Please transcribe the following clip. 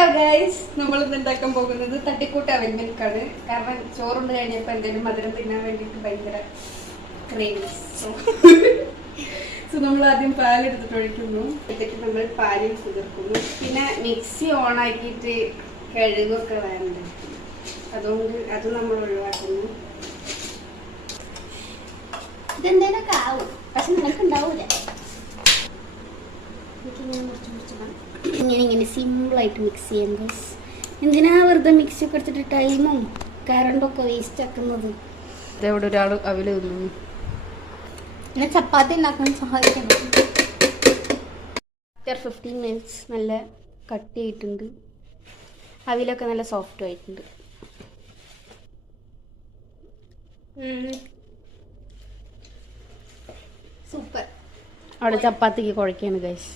Hello guys, നമ്മളിന്ന് ഉണ്ടാക്കാൻ പോകുന്നത് തട്ടിക്കൂട്ട് അവിൽ മിൽക്കാണ്. കാരണം ചോറുണ്ട് കഴിഞ്ഞപ്പോൾ എന്തെങ്കിലും മധുരം തിന്നാൻ വേണ്ടിയിട്ട് ഭയങ്കര ക്രേവിങ്സ്. സോ നമ്മൾ ആദ്യം പാലെടുത്തിട്ട് ഒഴിക്കുന്നു. എന്നിട്ട് നമ്മൾ പാലിൽ കുതിർക്കുന്നു. പിന്നെ മിക്സി ഓൺ ആക്കിയിട്ട് കഴുകൊക്കെ വേണ്ട, അതുകൊണ്ട് അത് നമ്മൾ ഒഴിവാക്കുന്നു. ഇതെന്തേലൊക്കെ ആവും, പക്ഷെ നിനക്ക് ഉണ്ടാവൂല. ഇങ്ങനെ സിമ്പിളായിട്ട് മിക്സ് ചെയ്യുന്നത്. എന്തിനാ വെറുതെ മിക്സി ഒക്കെ എടുത്തിട്ട് ടൈമും കറണ്ടൊക്കെ വേസ്റ്റ് ആക്കുന്നത്? ഇതെവിടെ ഒരാൾ അവില് തിന്നു. പിന്നെ ചപ്പാത്തി ഉണ്ടാക്കാൻ സഹായിക്കണം. ആഫ്റ്റർ 15 minutes നല്ല കട്ടിയായിട്ടുണ്ട്. അവിലൊക്കെ നല്ല സോഫ്റ്റ് ആയിട്ടുണ്ട്. സൂപ്പർ. അവിടെ ചപ്പാത്തിക്ക് കുഴക്കാണ് ഗൈസ്.